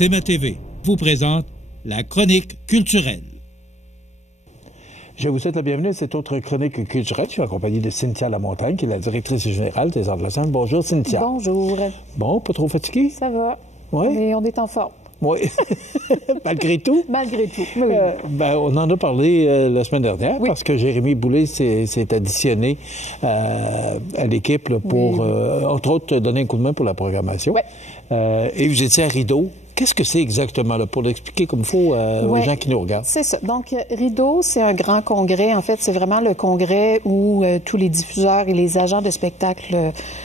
CMA TV vous présente la chronique culturelle. Je vous souhaite la bienvenue à cette autre chronique culturelle. Je suis accompagné de Cynthia Lamontagne, qui est la directrice générale des Arts de la Scène. Bonjour, Cynthia. Bonjour. Bon, pas trop fatigué? Ça va. Oui. Mais on est en forme. Oui. Malgré tout? Malgré tout, oui. On en a parlé la semaine dernière, oui, parce que Jérémy Boulay s'est additionné à l'équipe pour, entre autres, donner un coup de main pour la programmation. Oui. Et vous étiez à Rideau. Qu'est-ce que c'est exactement, là, pour l'expliquer comme il faut aux gens qui nous regardent? C'est ça. Donc, Rideau, c'est un grand congrès. En fait, c'est vraiment le congrès où tous les diffuseurs et les agents de spectacle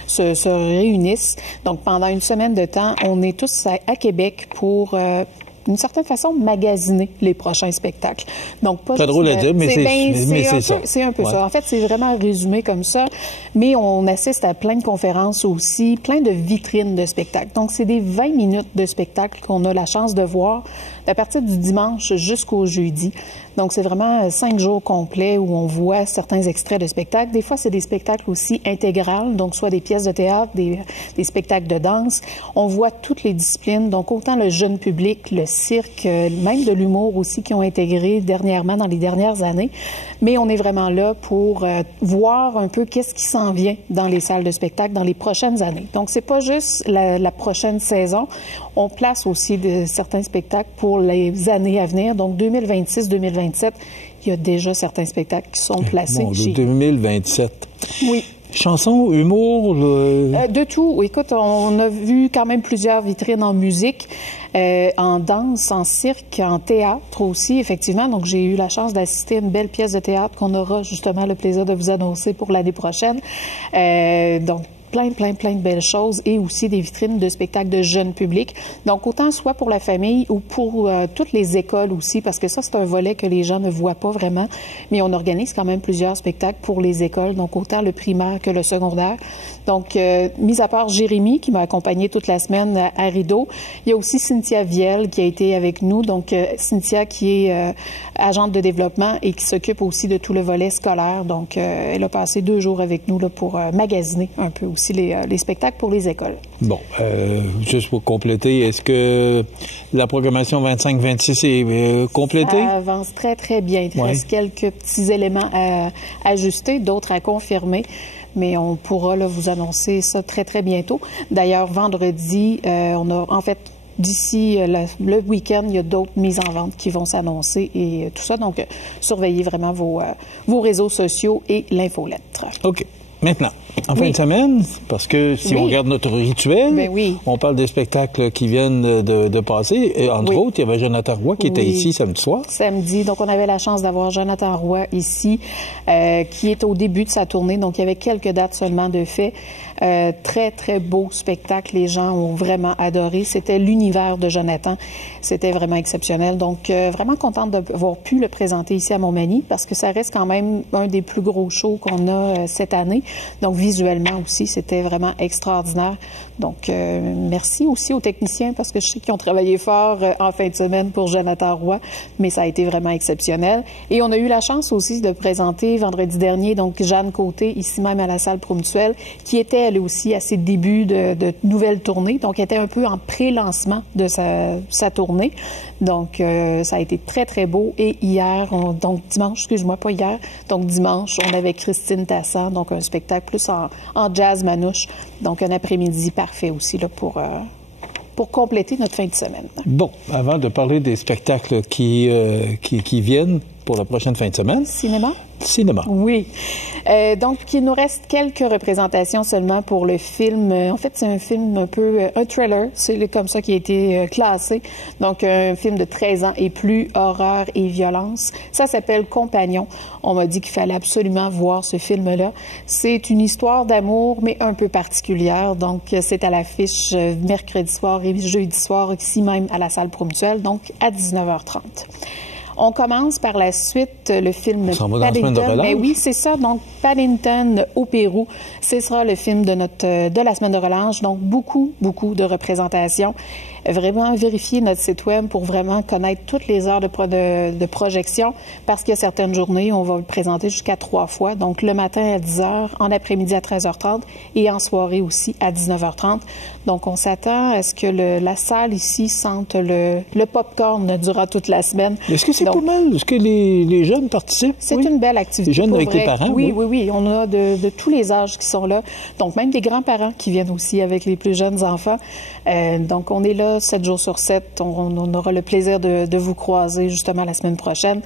se réunissent. Donc, pendant une semaine de temps, on est tous à Québec pour... d'une certaine façon, magasiner les prochains spectacles. Donc, pas juste, drôle à dire, mais c'est ça. C'est un peu ça. En fait, c'est vraiment résumé comme ça, mais on assiste à plein de conférences aussi, plein de vitrines de spectacles. Donc, c'est des 20 minutes de spectacle qu'on a la chance de voir à partir du dimanche jusqu'au jeudi. Donc, c'est vraiment 5 jours complets où on voit certains extraits de spectacles. Des fois, c'est des spectacles aussi intégrales, donc soit des pièces de théâtre, des spectacles de danse. On voit toutes les disciplines, donc autant le jeune public, le cirque, même de l'humour aussi qui ont intégré dernièrement dans les dernières années. Mais on est vraiment là pour voir un peu qu'est-ce qui s'en vient dans les salles de spectacle dans les prochaines années. Donc, c'est pas juste la prochaine saison. On place aussi certains spectacles pour les années à venir. Donc, 2026-2027, il y a déjà certains spectacles qui sont placés. Bon, 2027. Oui. Chansons, humour? De tout. Écoute, on a vu quand même plusieurs vitrines en musique, en danse, en cirque, en théâtre aussi, effectivement. Donc, j'ai eu la chance d'assister à une belle pièce de théâtre qu'on aura justement le plaisir de vous annoncer pour l'année prochaine. Donc, plein de belles choses et aussi des vitrines de spectacles de jeunes publics. Donc, autant soit pour la famille ou pour toutes les écoles aussi, parce que ça, c'est un volet que les gens ne voient pas vraiment, mais on organise quand même plusieurs spectacles pour les écoles, donc autant le primaire que le secondaire. Donc, mis à part Jérémy, qui m'a accompagné toute la semaine à Rideau, il y a aussi Cynthia Viel qui a été avec nous. Donc, Cynthia qui est agente de développement et qui s'occupe aussi de tout le volet scolaire. Donc, elle a passé 2 jours avec nous là, pour magasiner un peu aussi les spectacles pour les écoles. Bon, juste pour compléter, est-ce que la programmation 25-26 est complétée? Ça avance très bien. Il reste quelques petits éléments à ajuster, d'autres à confirmer, mais on pourra là, vous annoncer ça très bientôt. D'ailleurs, vendredi, on a en fait d'ici le week-end, il y a d'autres mises en vente qui vont s'annoncer et tout ça. Donc, surveillez vraiment vos réseaux sociaux et l'infolettre. OK. Maintenant, en fin de semaine, parce que si on regarde notre rituel, on parle des spectacles qui viennent de passer. Et entre autres, il y avait Jonathan Roy qui était ici samedi soir. Samedi. Donc, on avait la chance d'avoir Jonathan Roy ici, qui est au début de sa tournée. Donc, il y avait quelques dates seulement de fait. Très beau spectacle. Les gens ont vraiment adoré. C'était l'univers de Jonathan. C'était vraiment exceptionnel. Donc, vraiment contente d'avoir pu le présenter ici à Montmagny parce que ça reste quand même un des plus gros shows qu'on a cette année. Donc, visuellement aussi, c'était vraiment extraordinaire. Donc, merci aussi aux techniciens parce que je sais qu'ils ont travaillé fort en fin de semaine pour Jonathan Roy, mais ça a été vraiment exceptionnel. Et on a eu la chance aussi de présenter vendredi dernier, donc, Jeanne Côté, ici même à la salle Promutuelle, qui était elle aussi à ses débuts de nouvelle tournée. Donc, elle était un peu en pré-lancement de sa tournée. Donc, ça a été très beau. Et hier, donc dimanche, excuse-moi, pas hier, donc dimanche, on avait Christine Tassan, donc un spectacle plus en jazz manouche. Donc, un après-midi parfait aussi là, pour compléter notre fin de semaine. Bon, avant de parler des spectacles qui viennent pour la prochaine fin de semaine. Cinéma? Oui. Donc, il nous reste quelques représentations seulement pour le film. En fait, c'est un film un peu un thriller. C'est comme ça qui a été classé. Donc, un film de 13 ans et plus, horreur et violence. Ça s'appelle Compagnon. On m'a dit qu'il fallait absolument voir ce film-là. C'est une histoire d'amour, mais un peu particulière. Donc, c'est à l'affiche mercredi soir et jeudi soir, ici même à la salle Promutuelle, donc à 19h30. On commence par la suite le film Paddington. Ben oui, c'est ça. Donc, Paddington au Pérou. Ce sera le film de la semaine de relâche. Donc, beaucoup de représentations. vraiment vérifier notre site web pour vraiment connaître toutes les heures de projection, parce qu'il y a certaines journées, on va le présenter jusqu'à 3 fois. Donc, le matin à 10 h, en après-midi à 13h30 et en soirée aussi à 19h30. Donc, on s'attend à ce que la salle ici sente le popcorn durant toute la semaine. Est-ce que c'est pas mal? Est-ce que les jeunes participent? C'est une belle activité. Les jeunes avec les parents? Oui. On a de tous les âges qui sont là. Donc, même des grands-parents qui viennent aussi avec les plus jeunes enfants. Donc, on est là 7 jours sur 7. On aura le plaisir de vous croiser justement la semaine prochaine.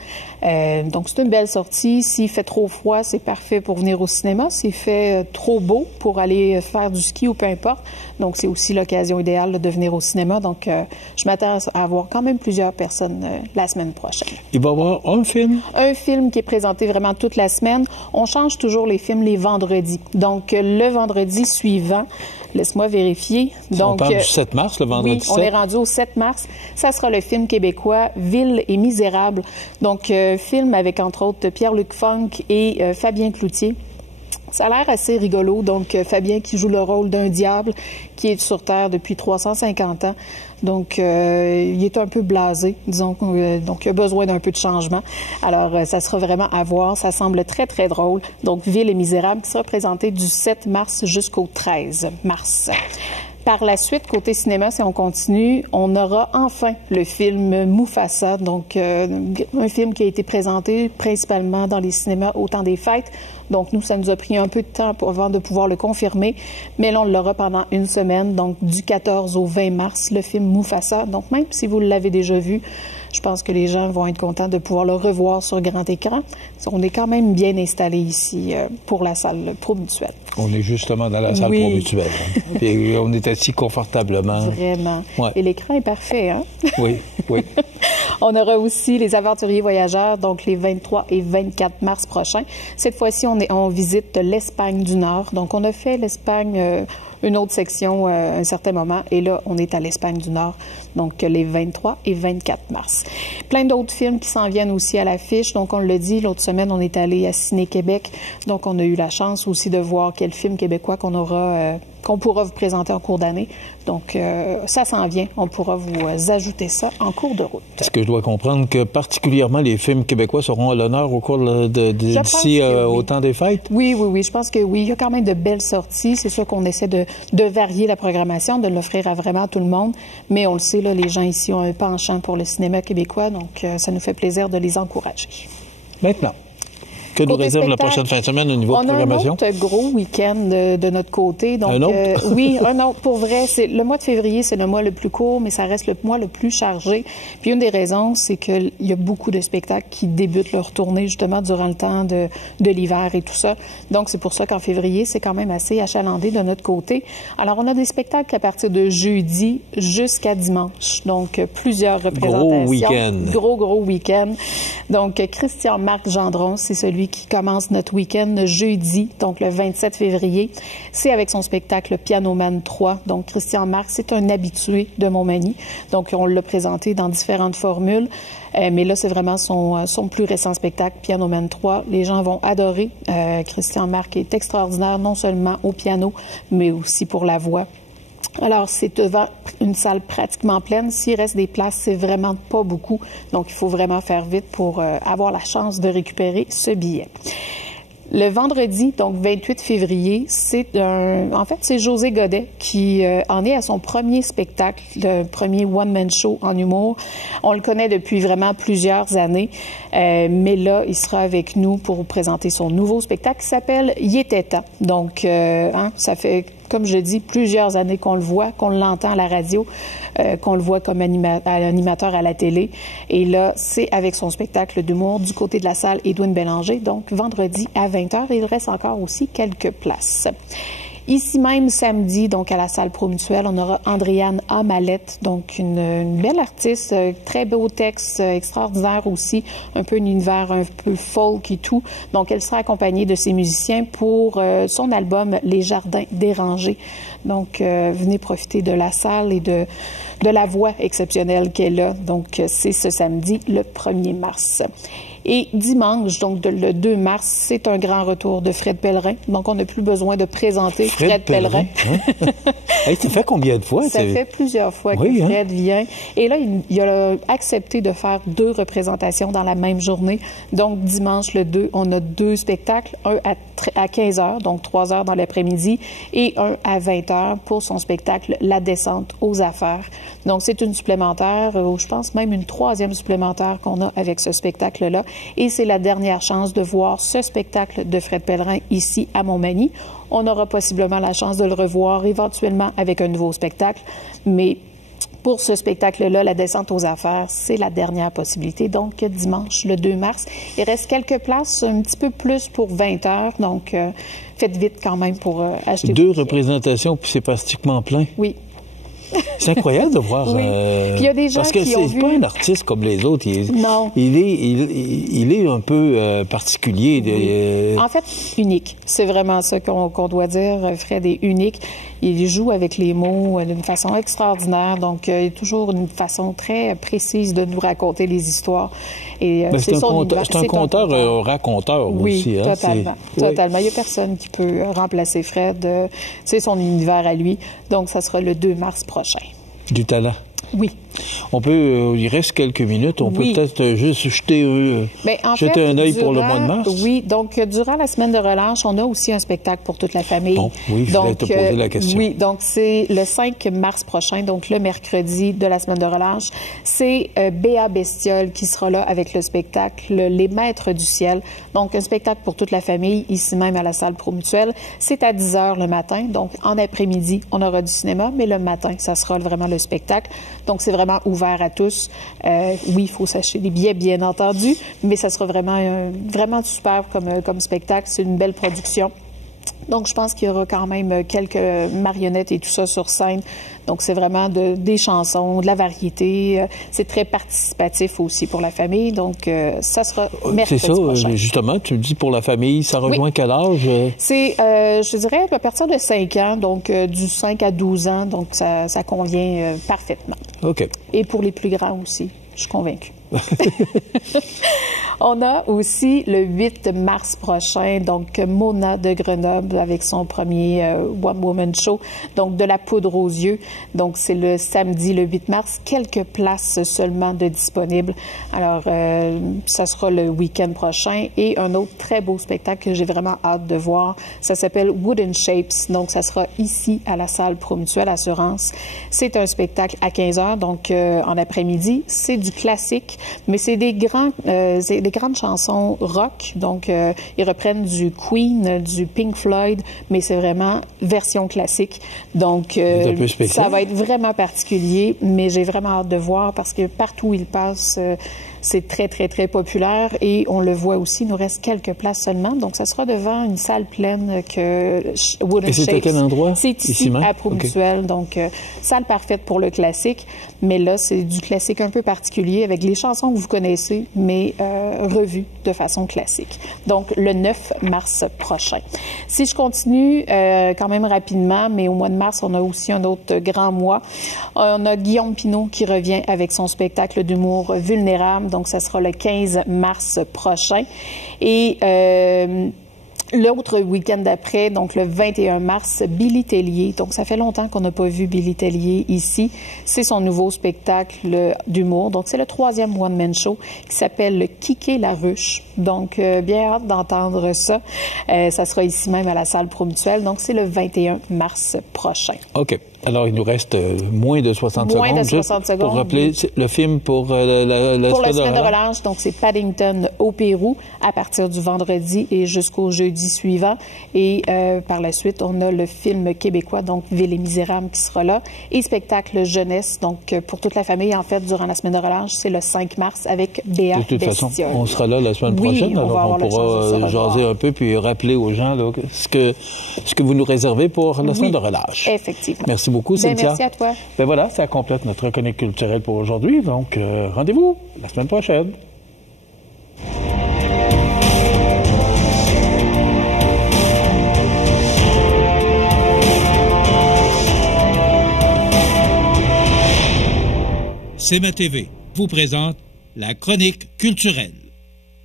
Donc, c'est une belle sortie. S'il fait trop froid, c'est parfait pour venir au cinéma. S'il fait trop beau pour aller faire du ski ou peu importe. Donc, c'est aussi l'occasion idéale de venir au cinéma. Donc, je m'attends à avoir quand même plusieurs personnes la semaine prochaine. Il va y avoir un film? Un film qui est présenté vraiment toute la semaine. On change toujours les films les vendredis. Donc, le vendredi suivant, laisse-moi vérifier. Donc, on parle du 7 mars, le vendredi 7. Oui, on est rendu au 7 mars. Ça sera le film québécois Ville et Misérable. Donc, film avec, entre autres, Pierre-Luc Funk et Fabien Cloutier. Ça a l'air assez rigolo. Donc, Fabien qui joue le rôle d'un diable qui est sur Terre depuis 350 ans. Donc, il est un peu blasé, disons. Donc, il a besoin d'un peu de changement. Alors, ça sera vraiment à voir. Ça semble très, très drôle. Donc, Ville et Misérable qui sera présenté du 7 mars jusqu'au 13 mars. Par la suite, côté cinéma, si on continue, on aura enfin le film Mufasa, donc un film qui a été présenté principalement dans les cinémas au temps des fêtes. Donc, nous, ça nous a pris un peu de temps avant de pouvoir le confirmer, mais là, on l'aura pendant une semaine, donc du 14 au 20 mars, le film Mufasa. Donc, même si vous l'avez déjà vu, je pense que les gens vont être contents de pouvoir le revoir sur grand écran. On est quand même bien installé ici pour la salle Promutuelle. On est justement dans la salle Promutuelle. Hein? Et on est assis confortablement. Vraiment. Ouais. Et l'écran est parfait, hein? Oui. On aura aussi les Aventuriers Voyageurs, donc les 23 et 24 mars prochains. Cette fois-ci, on visite l'Espagne du Nord. Donc, on a fait l'Espagne... une autre section à un certain moment. Et là, on est à l'Espagne du Nord, donc les 23 et 24 mars. Plein d'autres films qui s'en viennent aussi à l'affiche. Donc, on le dit, l'autre semaine, on est allé à Ciné-Québec. Donc, on a eu la chance aussi de voir quel film québécois qu'on pourra vous présenter en cours d'année. Donc, ça s'en vient. On pourra vous ajouter ça en cours de route. Est-ce que je dois comprendre que particulièrement les films québécois seront à l'honneur au cours d'ici au temps des fêtes? Oui. Je pense que oui. Il y a quand même de belles sorties. C'est sûr qu'on essaie de varier la programmation, de l'offrir à vraiment tout le monde. Mais on le sait, là, les gens ici ont un penchant pour le cinéma québécois. Donc, ça nous fait plaisir de les encourager. Maintenant, que nous réserve la prochaine fin de semaine au niveau de programmation? On a un autre gros week-end de notre côté. Donc, un autre? Oui, un autre. Pour vrai, le mois de février, c'est le mois le plus court, mais ça reste le mois le plus chargé. Puis une des raisons, c'est qu'il y a beaucoup de spectacles qui débutent leur tournée justement durant le temps de l'hiver et tout ça. Donc, c'est pour ça qu'en février, c'est quand même assez achalandé de notre côté. Alors, on a des spectacles à partir de jeudi jusqu'à dimanche. Donc, plusieurs représentations. Gros week-end. Gros week-end. Donc, Christian-Marc Gendron, c'est celui qui commence notre week-end jeudi, donc le 27 février. C'est avec son spectacle Pianoman 3. Donc, Christian Marc, c'est un habitué de Montmagny. Donc, on l'a présenté dans différentes formules. Mais là, c'est vraiment son plus récent spectacle, Pianoman 3. Les gens vont adorer. Christian Marc est extraordinaire, non seulement au piano, mais aussi pour la voix. Alors, c'est devant une salle pratiquement pleine. S'il reste des places, c'est vraiment pas beaucoup. Donc, il faut vraiment faire vite pour avoir la chance de récupérer ce billet. Le vendredi, donc 28 février, c'est José Godet qui en est à son premier spectacle, le premier one-man show en humour. On le connaît depuis vraiment plusieurs années, mais là, il sera avec nous pour présenter son nouveau spectacle qui s'appelle « Il était temps ». Donc, ça fait, comme je dis, plusieurs années qu'on le voit, qu'on l'entend à la radio, qu'on le voit comme animateur à la télé. Et là, c'est avec son spectacle d'humour du côté de la salle Édouine Bélanger, donc vendredi à 20h. Il reste encore aussi quelques places. Ici même, samedi, donc à la salle Promutuelle, on aura Andréane Amalette, donc une belle artiste, très beau texte, extraordinaire aussi, un peu un univers un peu folk et tout. Donc, elle sera accompagnée de ses musiciens pour son album Les Jardins dérangés. Donc, venez profiter de la salle et de la voix exceptionnelle qu'elle a. Donc, c'est ce samedi, le 1er mars. Et dimanche, donc le 2 mars, c'est un grand retour de Fred Pellerin. Donc, on n'a plus besoin de présenter Fred Pellerin. Hein? Hey, ça fait combien de fois? Ça fait plusieurs fois que Fred vient. Et là, il a accepté de faire 2 représentations dans la même journée. Donc, dimanche, le 2, on a 2 spectacles, un à 15 heures, donc 3 heures dans l'après-midi, et un à 20 heures pour son spectacle La descente aux affaires. Donc, c'est une supplémentaire, je pense même une 3e supplémentaire qu'on a avec ce spectacle-là. Et c'est la dernière chance de voir ce spectacle de Fred Pellerin ici à Montmagny. On aura possiblement la chance de le revoir éventuellement avec un nouveau spectacle, mais pour ce spectacle-là, La descente aux affaires, c'est la dernière possibilité. Donc, dimanche, le 2 mars. Il reste quelques places, un petit peu plus pour 20 heures. Donc, faites vite quand même pour acheter. 2 représentations, puis c'est pratiquement plein. Oui. C'est incroyable de voir. Oui. Puis il y a des gens parce que qui ont vu... c'est pas un artiste comme les autres. Non. Il est un peu particulier. Oui. En fait, unique. C'est vraiment ça qu'on doit dire. Fred est unique. Il joue avec les mots d'une façon extraordinaire. Donc, il y a toujours une façon très précise de nous raconter les histoires. Et c'est un conteur et un raconteur aussi. Oui, totalement. Totalement. Il n'y a personne qui peut remplacer Fred. C'est son univers à lui. Donc, ça sera le 2 mars prochain. Du talent. Oui. On peut, il reste quelques minutes, on peut peut-être juste jeter un œil pour le mois de mars. Oui, donc durant la semaine de relâche, on a aussi un spectacle pour toute la famille. Bon, oui, je voulais te poser la question. Oui, donc c'est le 5 mars prochain, donc le mercredi de la semaine de relâche. C'est Béa Bestiole qui sera là avec le spectacle Les Maîtres du ciel. Donc un spectacle pour toute la famille, ici même à la salle Promutuelle. C'est à 10 h le matin, donc en après-midi, on aura du cinéma, mais le matin, ça sera vraiment le spectacle. Donc c'est vraiment ouvert à tous. Oui, il faut s'acheter des billets, bien entendu, mais ça sera vraiment super comme spectacle. C'est une belle production. Donc, je pense qu'il y aura quand même quelques marionnettes et tout ça sur scène. Donc, c'est vraiment des chansons, de la variété. C'est très participatif aussi pour la famille. Donc, ça sera mercredi prochain. C'est ça, justement, tu me dis pour la famille, ça rejoint quel âge? C'est, je dirais, à partir de 5 ans, donc du 5 à 12 ans. Donc, ça convient parfaitement. OK. Et pour les plus grands aussi, je suis convaincue. On a aussi le 8 mars prochain, donc Mona de Grenoble avec son premier One Woman Show, donc de la poudre aux yeux. Donc c'est le samedi, le 8 mars, quelques places seulement de disponibles. Alors ça sera le week-end prochain et un autre très beau spectacle que j'ai vraiment hâte de voir. Ça s'appelle Wooden Shapes, donc ça sera ici à la salle Promutuelle Assurance. C'est un spectacle à 15 h, donc en après-midi. C'est du classique. Mais c'est des grandes chansons rock, donc ils reprennent du Queen, du Pink Floyd, mais c'est vraiment version classique. Donc ça va être vraiment particulier, mais j'ai vraiment hâte de voir parce que partout où il passe, c'est très, très, très populaire et on le voit aussi, il nous reste quelques places seulement. Donc, ça sera devant une salle pleine que Wooden Shapes. Et c'est à quel endroit? C'est ici à Promutuelle. Okay. Donc, salle parfaite pour le classique. Mais là, c'est du classique un peu particulier avec les chansons que vous connaissez, mais revues de façon classique. Donc, le 9 mars prochain. Si je continue quand même rapidement, mais au mois de mars, on a aussi un autre grand mois. On a Guillaume Pinault qui revient avec son spectacle d'humour Vulnérable. Donc, ça sera le 15 mars prochain. Et l'autre week-end d'après, donc le 21 mars, Billy Tellier. Donc, ça fait longtemps qu'on n'a pas vu Billy Tellier ici. C'est son nouveau spectacle d'humour. Donc, c'est le 3e one-man show qui s'appelle Kicker la ruche. Donc, bien hâte d'entendre ça. Ça sera ici même à la salle Promutuelle. Donc, c'est le 21 mars prochain. OK. Alors, il nous reste moins de 60 secondes. Moins de 60 secondes. Pour rappeler le film pour la semaine de relâche. Donc, c'est Paddington au Pérou à partir du vendredi et jusqu'au jeudi suivant. Et par la suite, on a le film québécois, donc Ville et Misérables qui sera là. Et spectacle jeunesse, donc pour toute la famille, en fait, durant la semaine de relâche, c'est le 5 mars avec Béa Bestiole. De toute façon, on sera là la semaine prochaine. Alors, on pourra jaser un peu puis rappeler aux gens là, ce que vous nous réservez pour la semaine de relâche. Effectivement. Merci beaucoup, Cynthia. Merci à toi. Ben voilà, ça complète notre chronique culturelle pour aujourd'hui. Donc, rendez-vous la semaine prochaine. CMA TV vous présente la chronique culturelle.